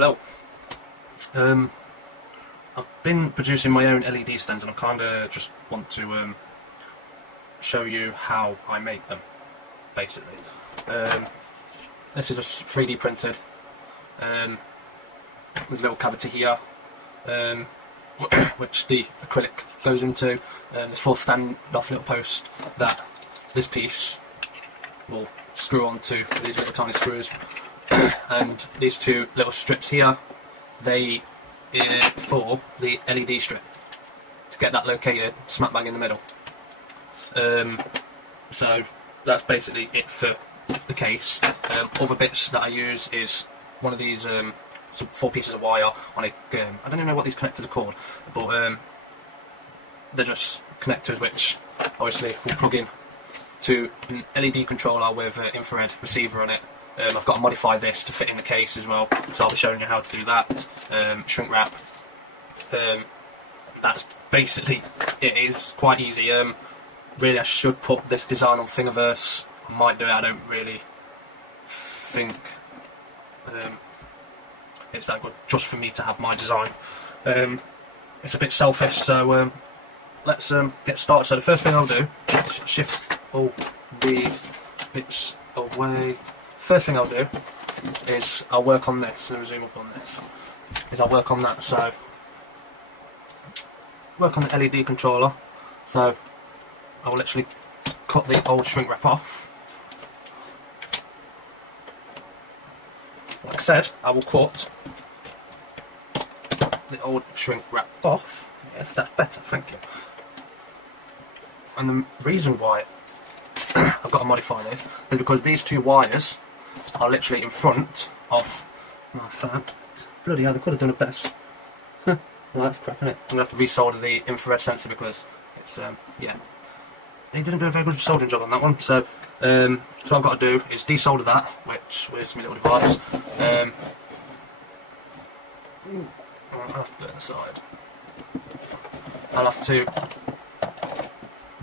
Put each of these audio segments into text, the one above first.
Hello. I've been producing my own LED stands and I kind of just want to show you how I make them, basically. This is just 3D printed. There's a little cavity here, which the acrylic goes into. There's 4 stand-off little posts that this piece will screw onto these little tiny screws. And these 2 little strips here, they for the LED strip, to get that located smack bang in the middle. So that's basically it for the case. Other bits that I use is one of these 4 pieces of wire on a, I don't even know what these connectors are called, but they're just connectors which obviously will plug in to an LED controller with an infrared receiver on it. I've got to modify this to fit in the case as well, so I'll be showing you how to do that. Shrink wrap. That's basically it. Is quite easy. Really, I should put this design on Thingiverse. I might do it. I don't really think it's that good just for me to have my design. It's a bit selfish, so let's get started. So the first thing I'll do is shift all these bits away. First thing I'll do is I'll work on this. Let me zoom up on this. I'll work on that. So work on the LED controller. So I will literally cut the old shrink wrap off. Like I said, I will cut the old shrink wrap off. Yes, that's better, thank you. And the reason why I've got to modify this is because these 2 wires are literally in front of my fan. Bloody hell, they could have done it better. Well, that's crap, isn't it? I'm going to have to resolder the infrared sensor because it's, yeah. They didn't do a very good soldering job on that one, so what I've got to do is desolder that, which is my little device. I'll have to do it on the side. I'll have to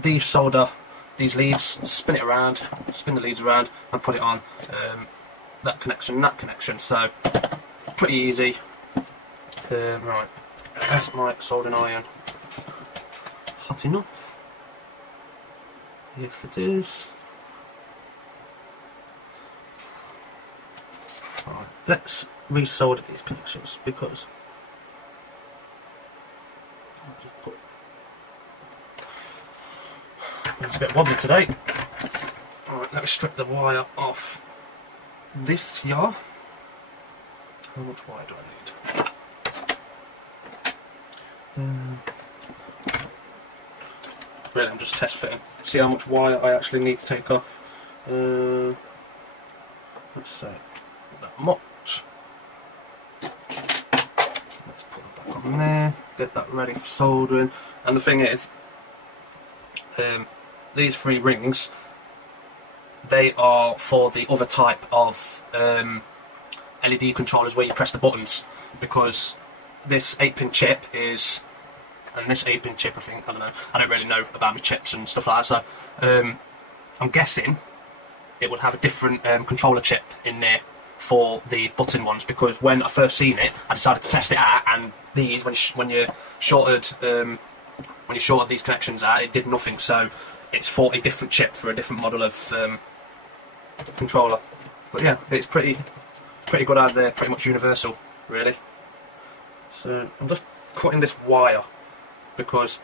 desolder these leads, spin it around, spin the leads around, and put it on that connection. So pretty easy. Right, that's my soldering iron. Hot enough? Yes, it is. Right, let's resolder these connections because it's a bit wobbly today. Alright, let me strip the wire off this here. How much wire do I need? Really, I'm just test fitting. See how much wire I actually need to take off. Let's say that much. Let's put it back on there. Get that ready for soldering. And the thing is, these 3 rings, they are for the other type of LED controllers where you press the buttons, because this 8-pin chip is, and this 8-pin chip, I think, I don't know, I don't really know about my chips and stuff like that, so I'm guessing it would have a different controller chip in there for the button ones, because when I first seen it, I decided to test it out, and these, when you shorted these connections out, it did nothing. So it's for a different chip for a different model of controller. But yeah, it's pretty good out there, pretty much universal, really. So I'm just cutting this wire because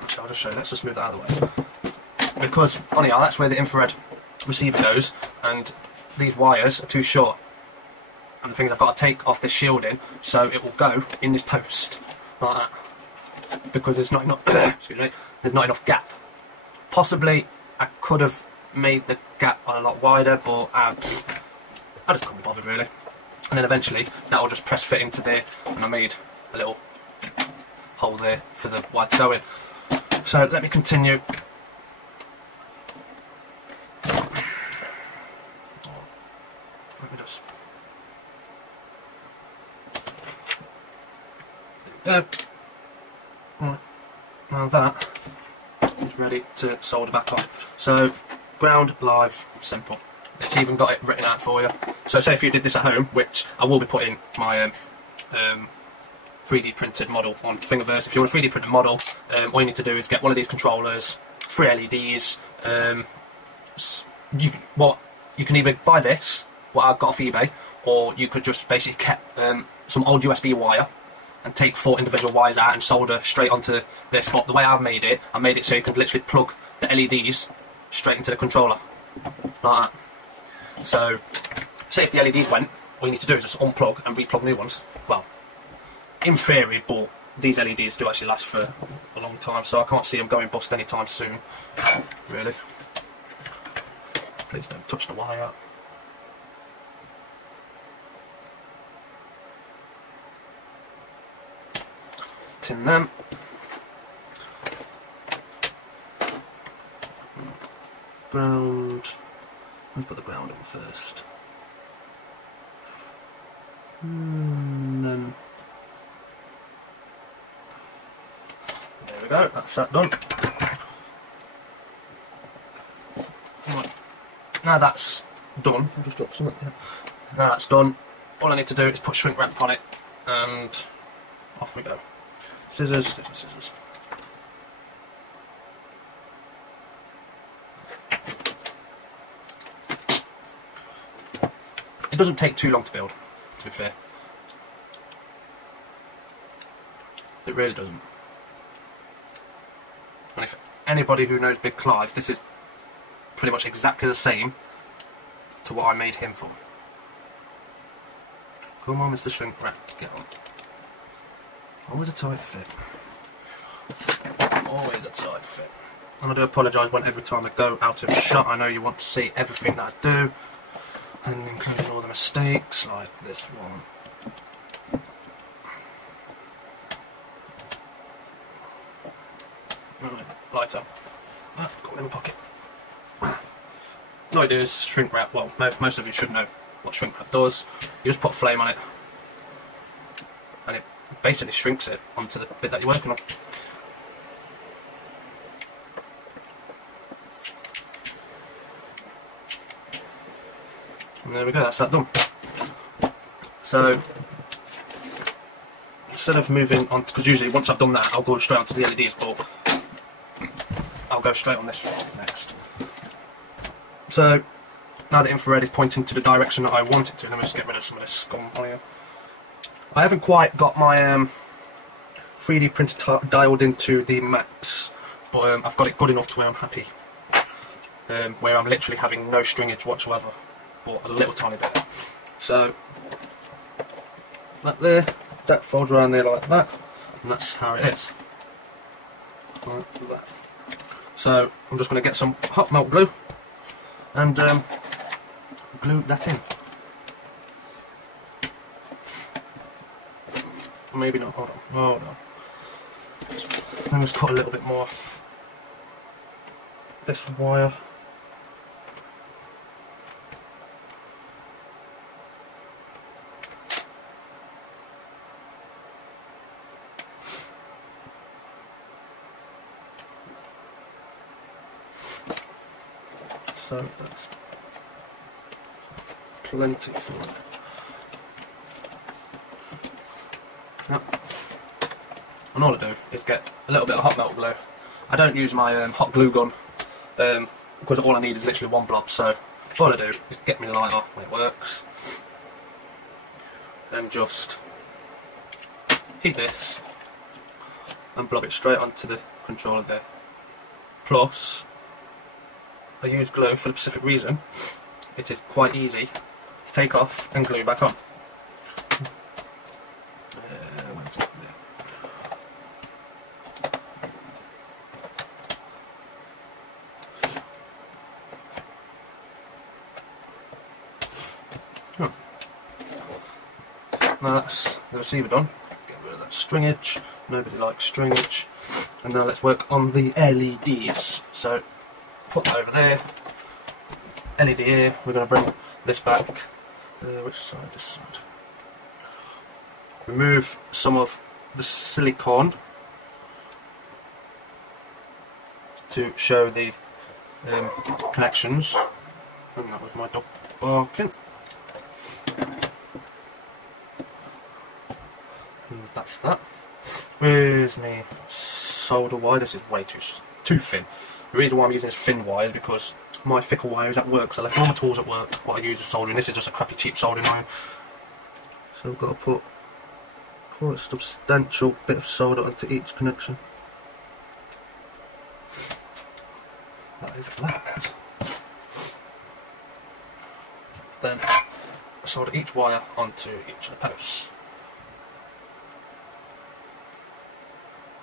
actually, I'll just show you. Let's just move that out of the way, because on here, that's where the infrared receiver goes, and these wires are too short. And the thing is, I've got to take off this shielding so it will go in this post like that, because there's not enough excuse me, there's not enough gap. Possibly I could have made the gap a lot wider, but I just couldn't be bothered really. And then eventually that will just press fit into there, and I made a little hole there for the wire to go in. So let me continue. Let me just, there we go. Right. Now that is ready to solder back on. So ground, live, simple. It's even got it written out for you. So say if you did this at home, which I will be putting my 3D printed model on Thingiverse. If you want a 3D printed model, all you need to do is get one of these controllers, 3 LEDs. You can either buy this, what I've got off eBay, or you could just basically get some old USB wire and take 4 individual wires out and solder straight onto this. But the way I made it so you can literally plug the LEDs straight into the controller, like that. So, say if the LEDs went, all you need to do is just unplug and replug new ones. Well, in theory, but these LEDs do actually last for a long time, so I can't see them going bust anytime soon, really. Please don't touch the wire. Tin them. Ground. I'll put the ground in first. And then there we go, that's that done. Right. Now that's done, I'll just drop something there. Now that's done, all I need to do is put shrink wrap on it and off we go. Scissors, different scissors. It doesn't take too long to build, to be fair. It really doesn't. And if anybody who knows Big Clive, this is pretty much exactly the same to what I made him for. Come on, Mr. Shrink Wrap, get on. Always a tight fit. Always a tight fit. And I do apologise when every time I go out of shot. I know you want to see everything that I do, and including all the mistakes like this one. Right, lighter. Got one in my pocket. No idea is shrink wrap. Well, most of you should know what shrink wrap does. You just put a flame on it, and it basically shrinks it onto the bit that you're working on. And there we go, that's that done. So, instead of moving on, because usually once I've done that, I'll go straight onto the LEDs, but I'll go straight on this next. So, now the infrared is pointing to the direction that I want it to, let me just get rid of some of this scum on here. I haven't quite got my 3D printer dialed into the max, but I've got it good enough to where I'm happy. Where I'm literally having no stringage whatsoever, but a little tiny bit. So, that there, that folds around there like that, and that's how it is. Like that. So, I'm just going to get some hot melt glue and glue that in. Maybe not, hold on. Let me just cut a little bit more off this wire. So that's plenty for it. And all I do is get a little bit of hot melt glue. I don't use my hot glue gun because all I need is literally one blob, so all I do is get my lighter when it works and just heat this and blob it straight onto the controller there. Plus, I use glue for the specific reason it is quite easy to take off and glue back on. Now that's the receiver done. Get rid of that stringage. Nobody likes stringage. And now let's work on the LEDs. So put that over there. LED here. We're going to bring this back. Which side? This side. Remove some of the silicone to show the connections. And that was my dog barking. that's that. Where's me solder wire? This is way too thin. The reason why I'm using this thin wire is because my thicker wire is at work, because I left all my tools at work. What I use is soldering. This is just a crappy cheap soldering iron. So I've got to put quite a substantial bit of solder onto each connection. That is that. Then solder each wire onto each of the posts.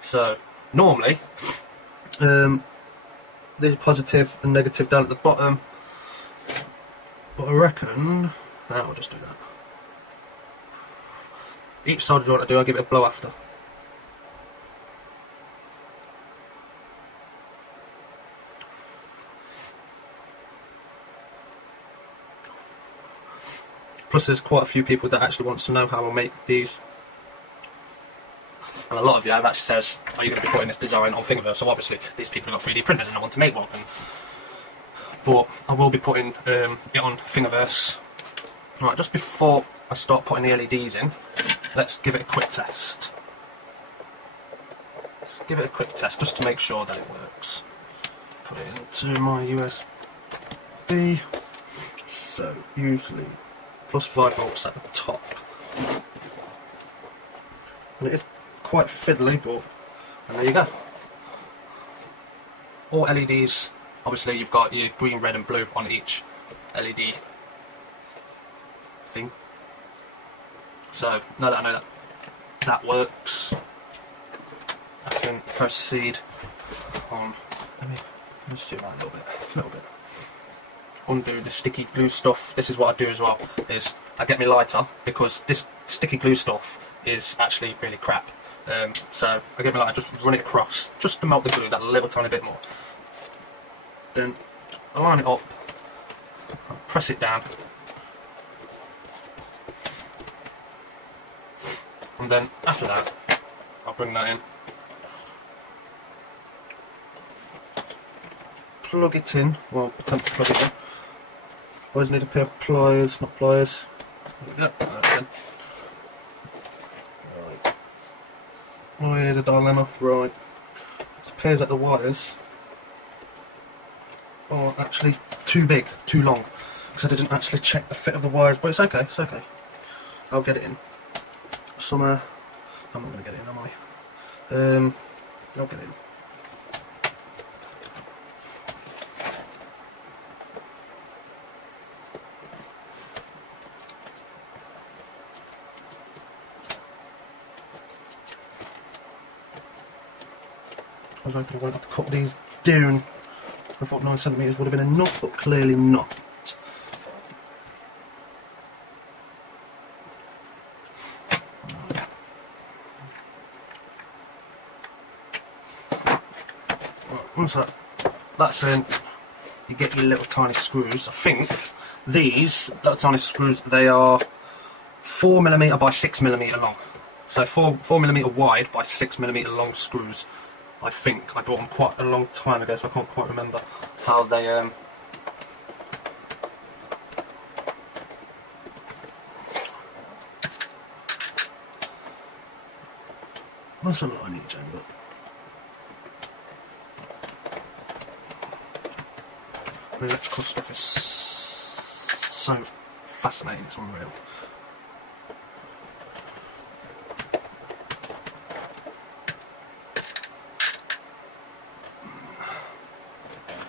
So normally there's positive and negative down at the bottom, but I reckon I'll just do that. Each solder joint I do, I give it a blow after. Plus there's quite a few people that actually wants to know how I make these. And a lot of you have actually says, are you going to be putting this design on Thingiverse? So obviously these people have got 3D printers and I want to make one. But I will be putting it on Thingiverse. Right, just before I start putting the LEDs in, let's give it a quick test. Let's give it a quick test just to make sure that it works. Put it into my USB. So usually plus 5 volts at the top. And it is quite fiddly, but and there you go. All LEDs, obviously you've got your green, red and blue on each LED thing. So now that I know that that works, I can proceed on. Let's zoom out a little bit. Undo the sticky glue stuff. This is what I do as well, is I get my lighter, because this sticky glue stuff is actually really crap. So I get my lighter, just run it across, just to melt the glue that little tiny bit more. Then I line it up, I'll press it down, and then after that I'll bring that in, plug it in, well attempt to plug it in. Always need a pair of pliers, not pliers. There we go, that's in. Right. Oh, here's a dilemma. Right. It appears that the wires are actually too big, too long, because I didn't actually check the fit of the wires, but it's okay, it's okay. I'll get it in. Somewhere. I'm not going to get it in, am I? I'll get it in. I was hoping I won't have to cut these down. I thought 9 cm would have been enough, but clearly not. Right, once that's in, you get your little tiny screws. I think these little tiny screws, they are 4mm by 6mm long. So 4mm wide by 6mm long screws. I think I bought them quite a long time ago, so I can't quite remember how they that's a lot on each end, but the electrical stuff is so fascinating, it's unreal.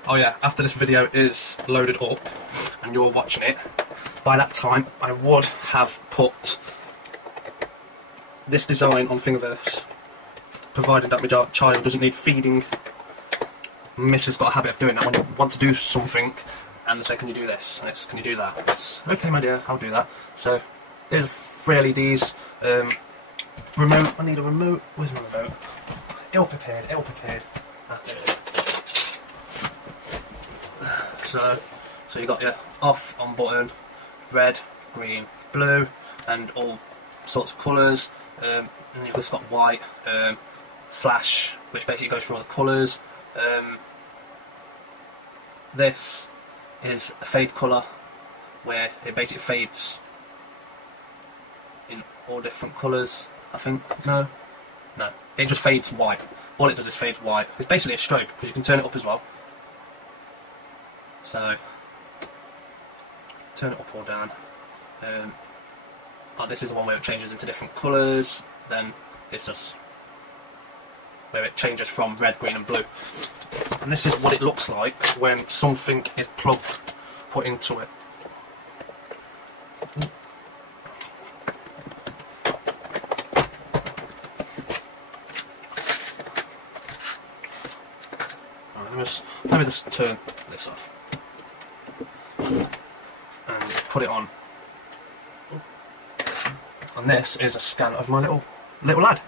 Oh yeah, after this video is loaded up and you're watching it, by that time I would have put this design on Thingiverse, provided that my child doesn't need feeding. Missus got a habit of doing that when you want to do something and they say, can you do this? And it's, can you do that? It's, okay my dear, I'll do that. So here's 3 LEDs, remote, I need a remote, where's my remote? Ill prepared. Ah, there it is. So you got your off on button, red, green, blue, and all sorts of colours. And you've just got white, flash, which basically goes through all the colours. This is a fade colour, where it basically fades in all different colours. I think. No. It just fades white. All it does is fade white. It's basically a strobe because you can turn it up as well. So turn it up or down. This is the one where it changes into different colours. Then it's just where it changes from red, green and blue. And this is what it looks like when something is put into it. Right, let me just turn this off and put it on. And this is a scan of my little lad.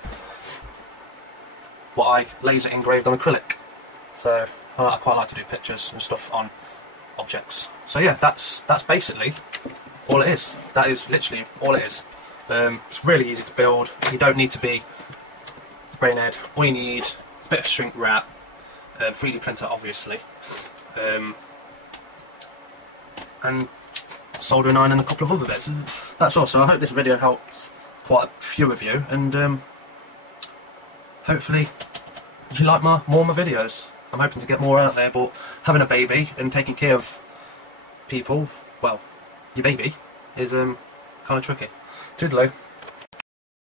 What I laser engraved on acrylic. So I quite like to do pictures and stuff on objects. So yeah, that's basically all it is. That is literally all it is. It's really easy to build. You don't need to be brainhead. All you need is a bit of shrink wrap, 3D printer obviously, and soldering iron and a couple of other bits. That's all. So I hope this video helps quite a few of you, and hopefully you like more of my videos. I'm hoping to get more out there, but having a baby and taking care of people, well, your baby, is kind of tricky. Toodaloo.